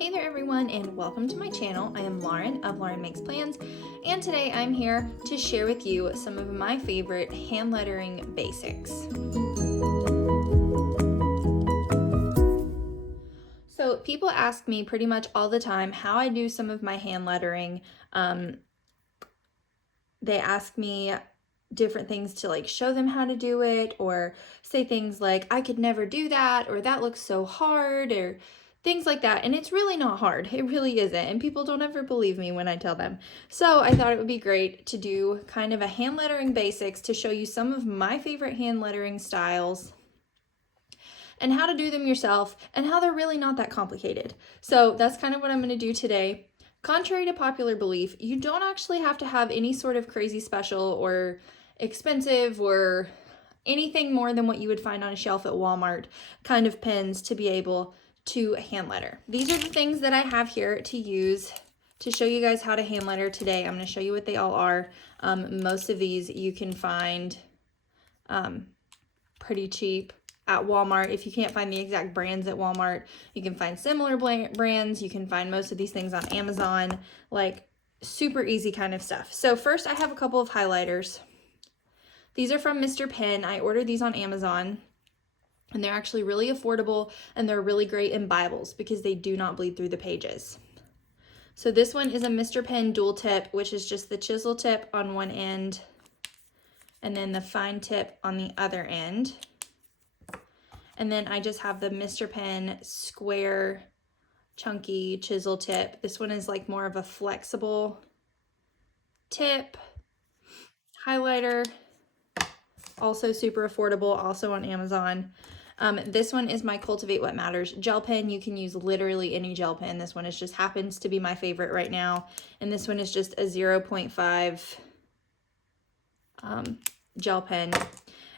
Hey there everyone and welcome to my channel. I am Lauren of Lauren Makes Plans, and today I'm here to share with you some of my favorite hand lettering basics. So people ask me pretty much all the time how I do some of my hand lettering. They ask me different things to like show them how to do it, or say things like I could never do that, or that looks so hard, or things like that. And it's really not hard. It really isn't. And people don't ever believe me when I tell them. So I thought it would be great to do kind of a hand lettering basics to show you some of my favorite hand lettering styles and how to do them yourself and how they're really not that complicated. So that's kind of what I'm going to do today. Contrary to popular belief, you don't actually have to have any sort of crazy special or expensive or anything more than what you would find on a shelf at Walmart kind of pens to be able to hand letter. These are the things that I have here to use to show you guys how to hand letter today. I'm going to show you what they all are. Most of these you can find pretty cheap at Walmart. If you can't find the exact brands at Walmart, you can find similar brands. You can find most of these things on Amazon, like super easy kind of stuff. So first I have a couple of highlighters. These are from Mr. Pen. I ordered these on Amazon, and they're actually really affordable, and they're really great in Bibles because they do not bleed through the pages. So this one is a Mr. Pen dual tip, which is just the chisel tip on one end and then the fine tip on the other end. And then I just have the Mr. Pen square chunky chisel tip. This one is like more of a flexible tip. Highlighter, also super affordable, also on Amazon. This one is my Cultivate What Matters gel pen. You can use literally any gel pen. This one is just happens to be my favorite right now. And this one is just a 0.5 gel pen.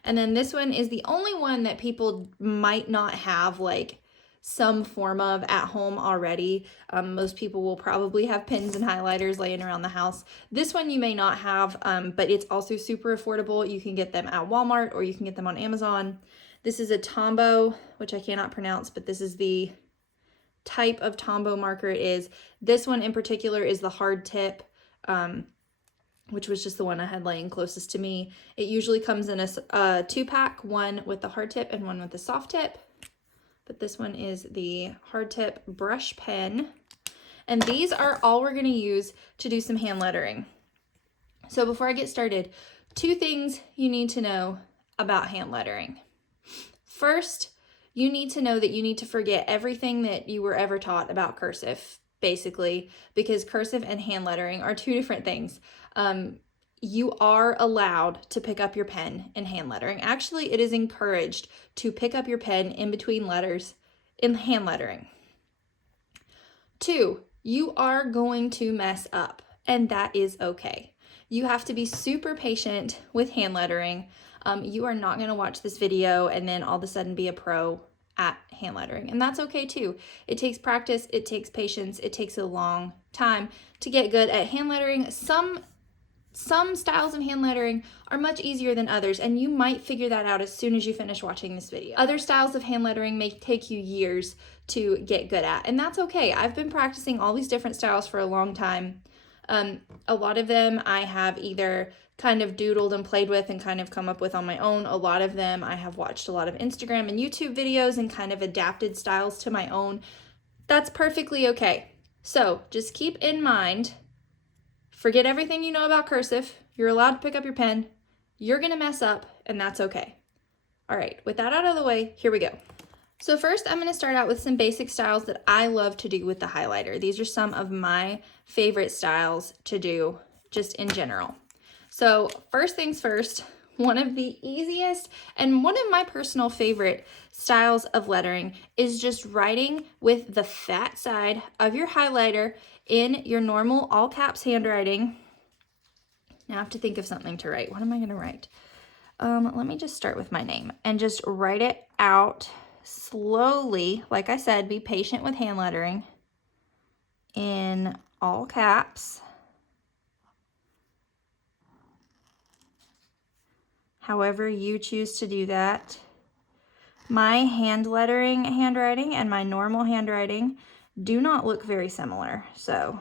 And then this one is the only one that people might not have like some form of at home already. Most people will probably have pens and highlighters laying around the house. This one you may not have, but it's also super affordable. You can get them at Walmart or you can get them on Amazon. This is a Tombow, which I cannot pronounce, but this is the type of Tombow marker it is. This one in particular is the hard tip, which was just the one I had laying closest to me. It usually comes in a 2-pack, one with the hard tip and one with the soft tip. But this one is the hard tip brush pen. And these are all we're gonna use to do some hand lettering. So before I get started, 2 things you need to know about hand lettering. First, you need to know that you need to forget everything that you were ever taught about cursive, basically, because cursive and hand lettering are 2 different things. You are allowed to pick up your pen in hand lettering. Actually, it is encouraged to pick up your pen in between letters in hand lettering. 2, you are going to mess up, and that is okay. You have to be super patient with hand lettering. You are not going to watch this video and then all of a sudden be a pro at hand lettering, and that's okay too. It takes practice, it takes patience, it takes a long time to get good at hand lettering. Some styles of hand lettering are much easier than others, and you might figure that out as soon as you finish watching this video. Other styles of hand lettering may take you years to get good at, and that's okay. I've been practicing all these different styles for a long time. A lot of them I have either kind of doodled and played with and kind of come up with on my own. A lot of them I have watched a lot of Instagram and YouTube videos and kind of adapted styles to my own. That's perfectly okay. So just keep in mind, forget everything you know about cursive. You're allowed to pick up your pen. You're gonna mess up, and that's okay. All right, with that out of the way, here we go. So first, I'm gonna start out with some basic styles that I love to do with the highlighter. These are some of my favorite styles to do just in general. So first things first, one of the easiest and one of my personal favorite styles of lettering is just writing with the fat side of your highlighter in your normal all caps handwriting. Now I have to think of something to write. What am I gonna write? Let me just start with my name and just write it out slowly. Like I said, be patient with hand lettering in all caps. However you choose to do that. My handwriting and my normal handwriting do not look very similar. So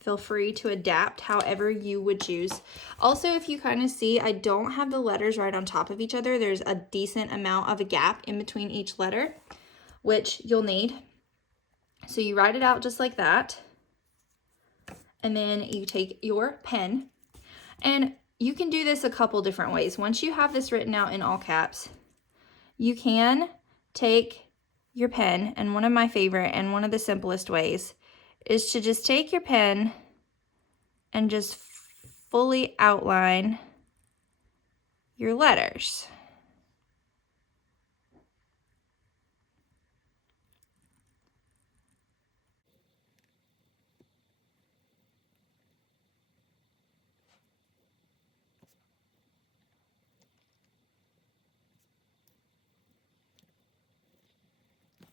feel free to adapt however you would choose. Also, if you kind of see, I don't have the letters right on top of each other. There's a decent amount of a gap in between each letter, which you'll need. So you write it out just like that. And then you take your pen, and you can do this a couple different ways. Once you have this written out in all caps, you can take your pen, and one of my favorite and one of the simplest ways is to just take your pen and just fully outline your letters.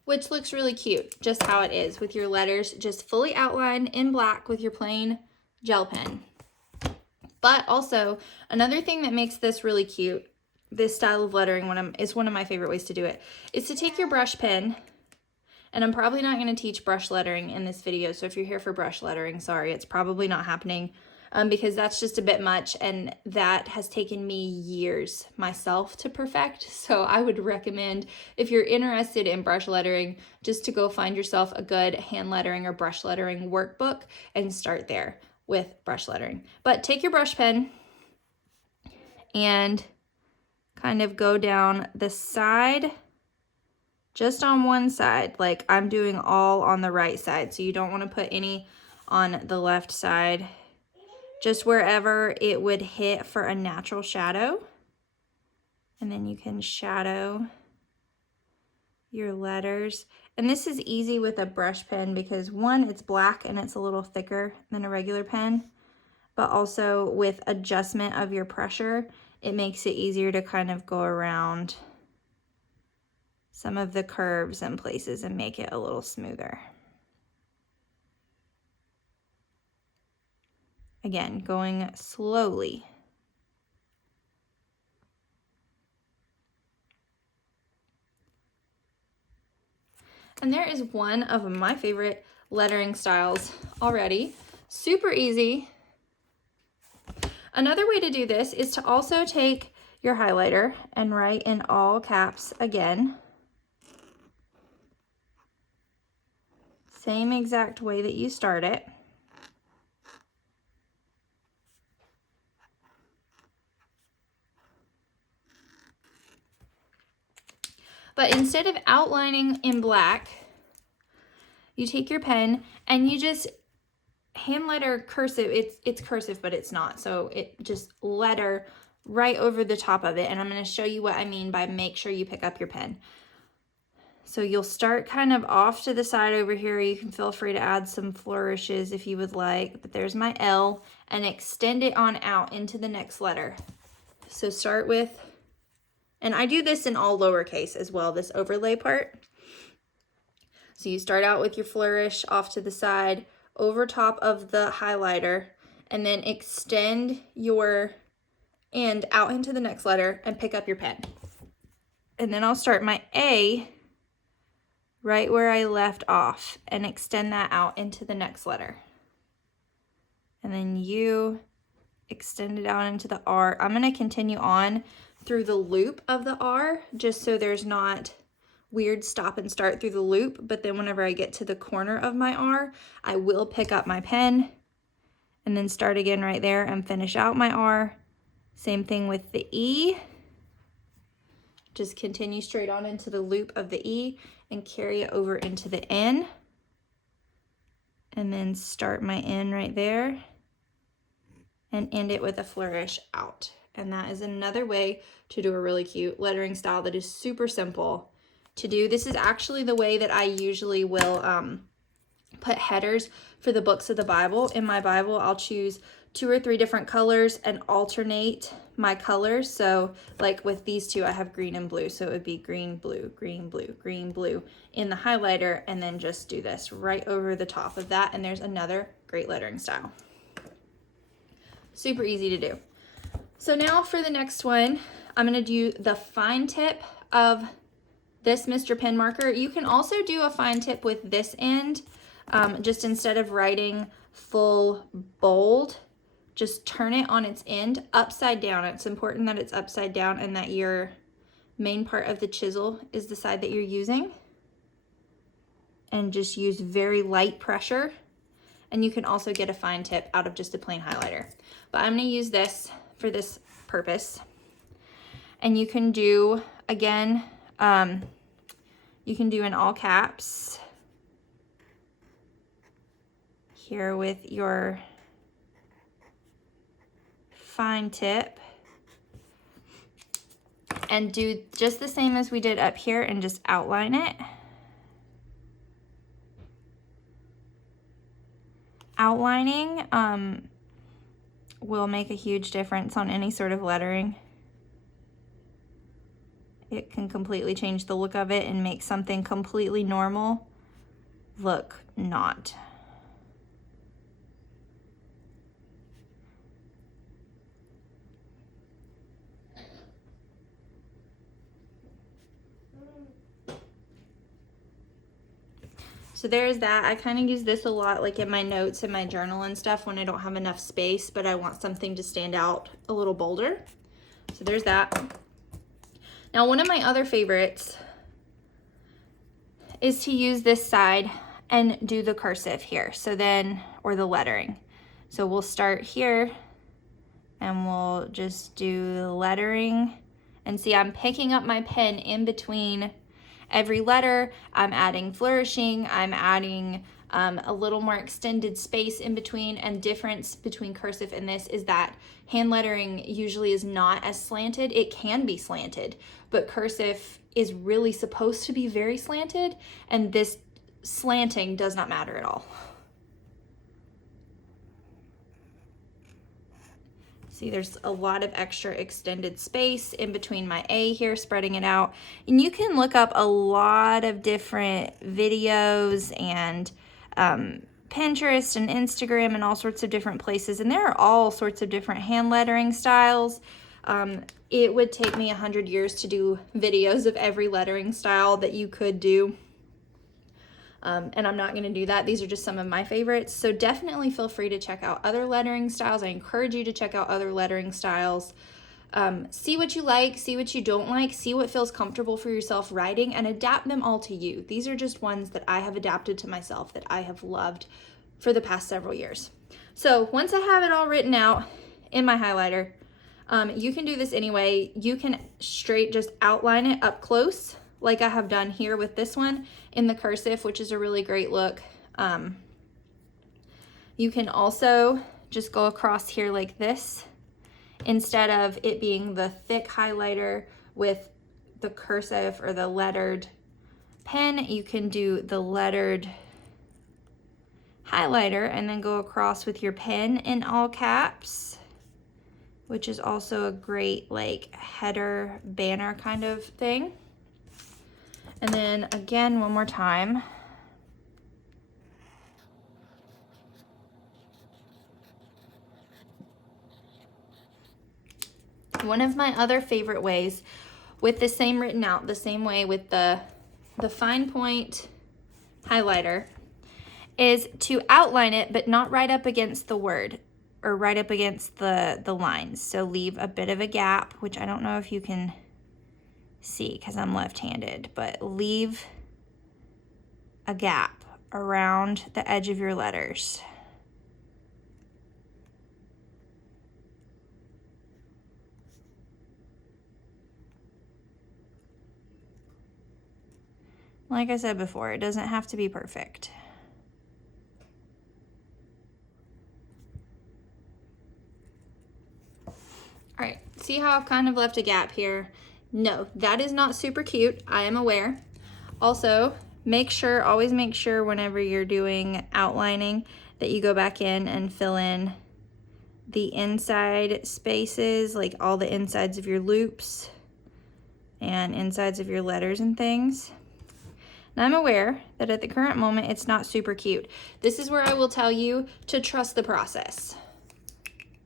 Which looks really cute, just how it is, with your letters just fully outlined in black with your plain gel pen. But also, another thing that makes this really cute, this style of lettering is one of my favorite ways to do it, is to take your brush pen, and I'm probably not going to teach brush lettering in this video, so if you're here for brush lettering, sorry, it's probably not happening, because that's just a bit much, and that has taken me years myself to perfect. So I would recommend, if you're interested in brush lettering, just to go find yourself a good hand lettering or brush lettering workbook and start there with brush lettering. But take your brush pen and kind of go down the side, just on one side, like I'm doing all on the right side. So you don't want to put any on the left side, just wherever it would hit for a natural shadow. And then you can shadow your letters. And this is easy with a brush pen because one, it's black and it's a little thicker than a regular pen, but also with adjustment of your pressure, it makes it easier to kind of go around some of the curves and places and make it a little smoother. Again, going slowly. And there is one of my favorite lettering styles already. Super easy. Another way to do this is to also take your highlighter and write in all caps again. Same exact way that you start it. But instead of outlining in black, you take your pen and you just hand letter cursive. It's cursive, but it's not. So it just letter right over the top of it. And I'm going to show you what I mean by make sure you pick up your pen. So you'll start kind of off to the side over here. You can feel free to add some flourishes if you would like. But there's my L, and extend it on out into the next letter. So start with, and I do this in all lowercase as well, this overlay part. So you start out with your flourish off to the side, over top of the highlighter, and then extend your end out into the next letter and pick up your pen. And then I'll start my A right where I left off and extend that out into the next letter. And then U, extend it out into the R. I'm going to continue on through the loop of the R just so there's not weird stop and start through the loop, but then whenever I get to the corner of my R, I will pick up my pen and then start again right there and finish out my R. Same thing with the E. Just continue straight on into the loop of the E and carry it over into the N. And then start my N right there and end it with a flourish out. And that is another way to do a really cute lettering style that is super simple to do. This is actually the way that I usually will put headers for the books of the Bible. In my Bible, I'll choose 2 or 3 different colors and alternate my colors. So like with these two, I have green and blue. So it would be green, blue, green, blue, green, blue in the highlighter, and then just do this right over the top of that. And there's another great lettering style. Super easy to do. So now for the next one, I'm going to do the fine tip of this Mr. Pen marker. You can also do a fine tip with this end. Just instead of writing full bold, just turn it on its end upside down. It's important that it's upside down and that your main part of the chisel is the side that you're using. And just use very light pressure. And you can also get a fine tip out of just a plain highlighter. But I'm gonna use this for this purpose. And you can do, again, you can do in all caps here with your fine tip, and do just the same as we did up here and just outline it. Outlining will make a huge difference on any sort of lettering. It can completely change the look of it and make something completely normal look not. So there's that. I kind of use this a lot like in my notes and my journal and stuff when I don't have enough space, but I want something to stand out a little bolder. So there's that. Now, one of my other favorites is to use this side and do the cursive here. So then, or the lettering. So we'll start here and we'll just do the lettering. And see, I'm picking up my pen in between every letter. I'm adding flourishing, I'm adding a little more extended space in between. And difference between cursive and this is that hand lettering usually is not as slanted. It can be slanted, but cursive is really supposed to be very slanted, and this slanting does not matter at all. See, there's a lot of extra extended space in between my A here, spreading it out. And you can look up a lot of different videos and Pinterest and Instagram and all sorts of different places. And there are all sorts of different hand lettering styles. It would take me 100 years to do videos of every lettering style that you could do. And I'm not going to do that. These are just some of my favorites. So definitely feel free to check out other lettering styles. I encourage you to check out other lettering styles. See what you like, see what you don't like, see what feels comfortable for yourself writing, and adapt them all to you. These are just ones that I have adapted to myself that I have loved for the past several years. So once I have it all written out in my highlighter, you can do this anyway. You can straight just outline it up close, like I have done here with this one in the cursive, which is a really great look. You can also just go across here like this. Instead of it being the thick highlighter with the cursive or the lettered pen, you can do the lettered highlighter and then go across with your pen in all caps, which is also a great like header banner kind of thing. And then again, one more time. One of my other favorite ways with the same written out, the same way with the fine point highlighter, is to outline it, but not right up against the word or right up against the lines. So leave a bit of a gap, which I don't know if you can see because I'm left-handed, but leave a gap around the edge of your letters. Like I said before, it doesn't have to be perfect. All right, see how I've kind of left a gap here? No, that is not super cute. I am aware. Also, always make sure whenever you're doing outlining that you go back in and fill in the inside spaces, like all the insides of your loops and insides of your letters and things. Now I'm aware that at the current moment, it's not super cute. This is where I will tell you to trust the process.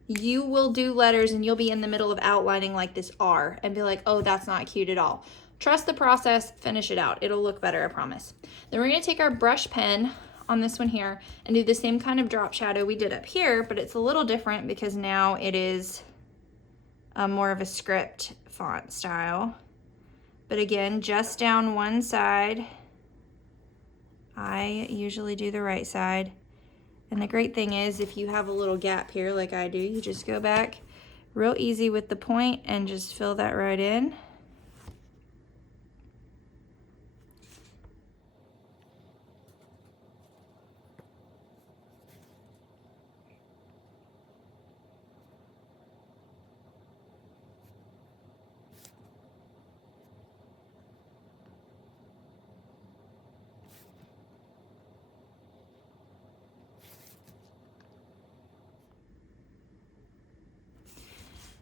You will do letters and you'll be in the middle of outlining like this R and be like, oh, that's not cute at all. Trust the process, finish it out. It'll look better, I promise. Then we're gonna take our brush pen on this one here and do the same kind of drop shadow we did up here, but it's a little different because now it is more of a script font style. But again, just down one side. I usually do the right side. And the great thing is if you have a little gap here like I do, you just go back real easy with the point and just fill that right in.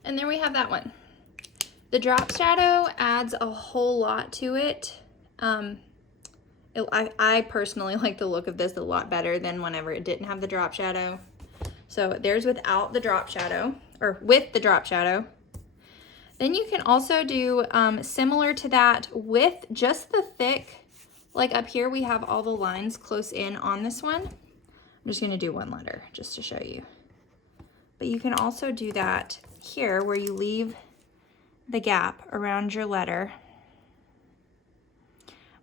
And there we have that one. The drop shadow adds a whole lot to it. I personally like the look of this a lot better than whenever it didn't have the drop shadow. So there's without the drop shadow, or with the drop shadow. Then you can also do similar to that with just the thick, like up here we have all the lines close in on this one. I'm just gonna do one letter just to show you. But you can also do that here where you leave the gap around your letter.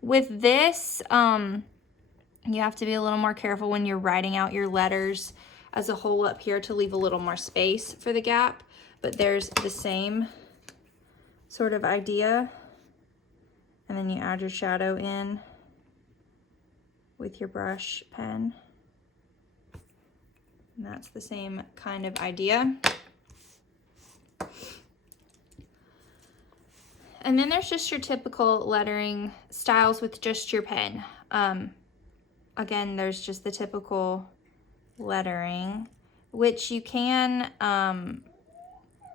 With this, you have to be a little more careful when you're writing out your letters as a whole up here to leave a little more space for the gap, but there's the same sort of idea. And then you add your shadow in with your brush pen. And that's the same kind of idea. And then there's just your typical lettering styles with just your pen. Again, there's just the typical lettering, which you can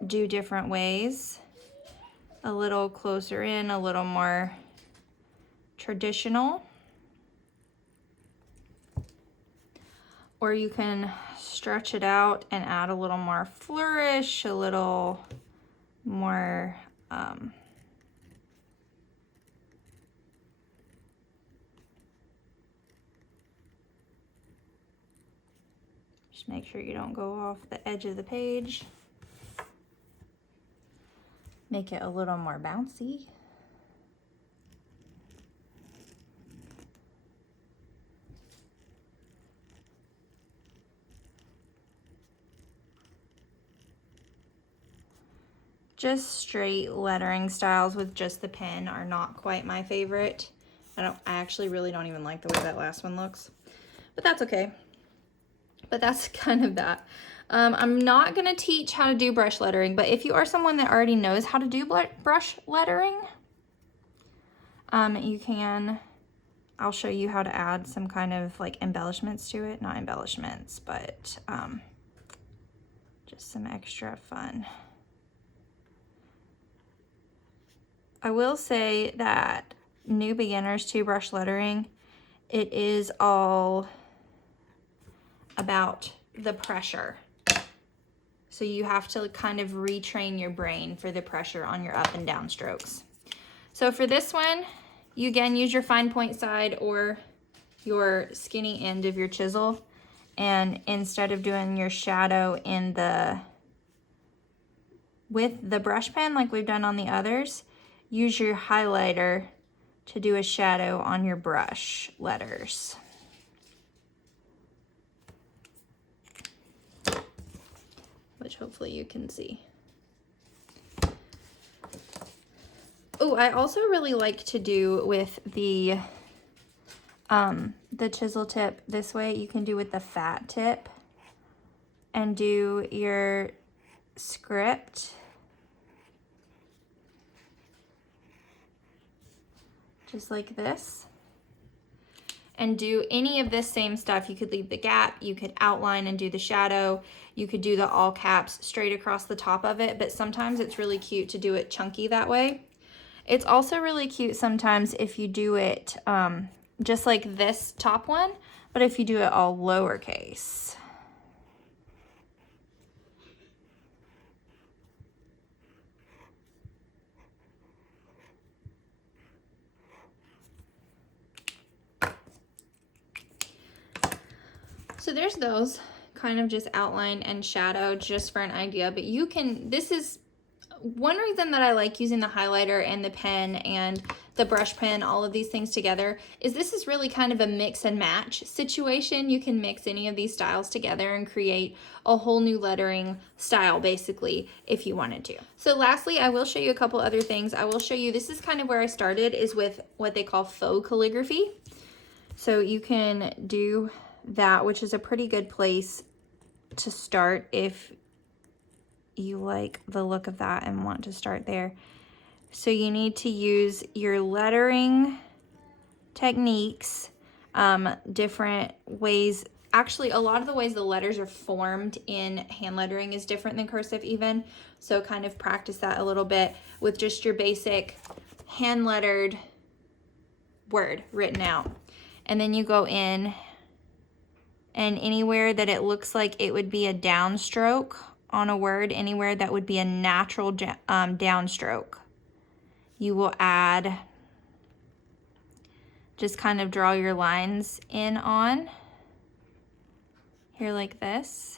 do different ways. A little closer in, a little more traditional. Or you can stretch it out and add a little more flourish, a little more just make sure you don't go off the edge of the page. Make it a little more bouncy. Just straight lettering styles with just the pen are not quite my favorite. I actually really don't even like the way that last one looks, but that's okay. But that's kind of that. I'm not gonna teach how to do brush lettering, but if you are someone that already knows how to do brush lettering, you can, I'll show you how to add some kind of like embellishments to it. Not embellishments, but just some extra fun. I will say that new beginners to brush lettering, it is all about the pressure. So you have to kind of retrain your brain for the pressure on your up and down strokes. So for this one, you again use your fine point side or your skinny end of your chisel. And instead of doing your shadow in with the brush pen like we've done on the others, use your highlighter to do a shadow on your brush letters. Which hopefully you can see. Oh, I also really like to do with the chisel tip this way. You can do with the fat tip and do your script. Just like this. And do any of this same stuff. You could leave the gap, you could outline and do the shadow, you could do the all caps straight across the top of it, but sometimes it's really cute to do it chunky that way. It's also really cute sometimes if you do it just like this top one, but if you do it all lowercase. So there's those kind of just outlined and shadowed just for an idea, but you can, this is one reason that I like using the highlighter and the pen and the brush pen, all of these things together, is this is really kind of a mix and match situation. You can mix any of these styles together and create a whole new lettering style basically if you wanted to. So lastly, I will show you a couple other things. I will show you, this is kind of where I started, is with what they call faux calligraphy. So you can do that, which is a pretty good place to start if you like the look of that and want to start there. So you need to use your lettering techniques, different ways. Actually, a lot of the ways the letters are formed in hand lettering is different than cursive even. So kind of practice that a little bit with just your basic hand lettered word written out. And then you go in, and anywhere that it looks like it would be a downstroke on a word, anywhere that would be a natural downstroke, you will add, just kind of draw your lines in on here like this.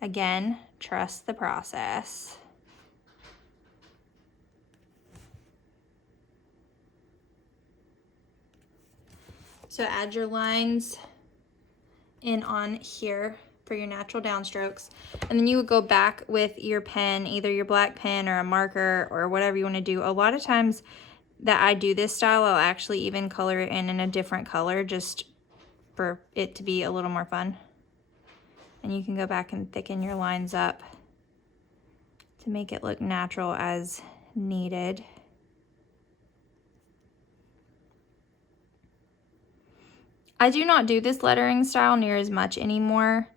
Again, trust the process. So add your lines in on here for your natural downstrokes, and then you would go back with your pen, either your black pen or a marker or whatever you want to do. A lot of times that I do this style, I'll actually even color it in a different color just for it to be a little more fun. And you can go back and thicken your lines up to make it look natural as needed. I do not do this lettering style near as much anymore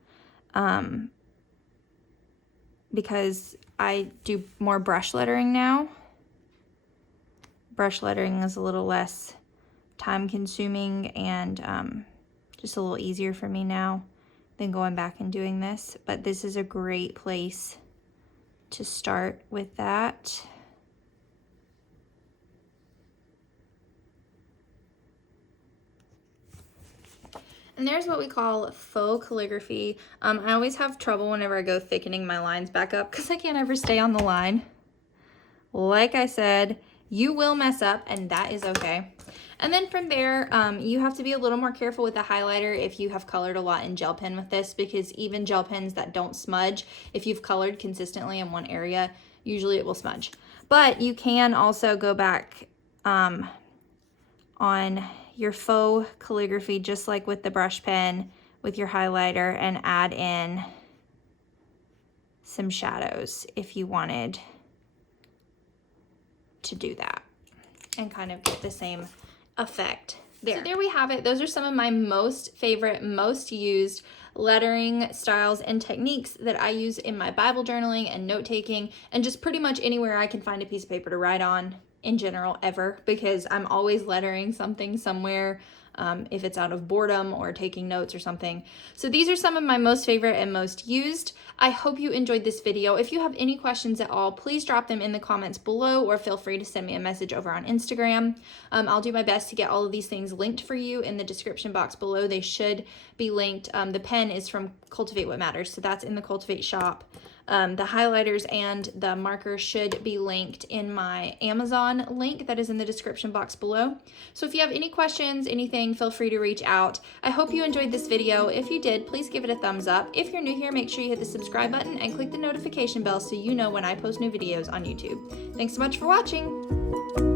because I do more brush lettering now. Brush lettering is a little less time consuming and just a little easier for me now than going back and doing this. But this is a great place to start with that. And there's what we call faux calligraphy. I always have trouble whenever I go thickening my lines back up because I can't ever stay on the line. Like I said, you will mess up and that is okay. And then from there, you have to be a little more careful with the highlighter if you have colored a lot in gel pen with this, because even gel pens that don't smudge, if you've colored consistently in one area, usually it will smudge. But you can also go back on your faux calligraphy, just like with the brush pen, with your highlighter, and add in some shadows if you wanted to do that and kind of get the same effect there. So there we have it. Those are some of my most favorite, most used lettering styles and techniques that I use in my Bible journaling and note-taking, and just pretty much anywhere I can find a piece of paper to write on in general ever, because I'm always lettering something somewhere, if it's out of boredom or taking notes or something. So these are some of my most favorite and most used. I hope you enjoyed this video. If you have any questions at all, please drop them in the comments below, or feel free to send me a message over on Instagram. I'll do my best to get all of these things linked for you in the description box below. They should be linked. The pen is from Cultivate What Matters, so that's in the Cultivate shop. The highlighters and the markers should be linked in my Amazon link that is in the description box below. So if you have any questions, anything, feel free to reach out. I hope you enjoyed this video. If you did, please give it a thumbs up. If you're new here, make sure you hit the subscribe button and click the notification bell so you know when I post new videos on YouTube. Thanks so much for watching.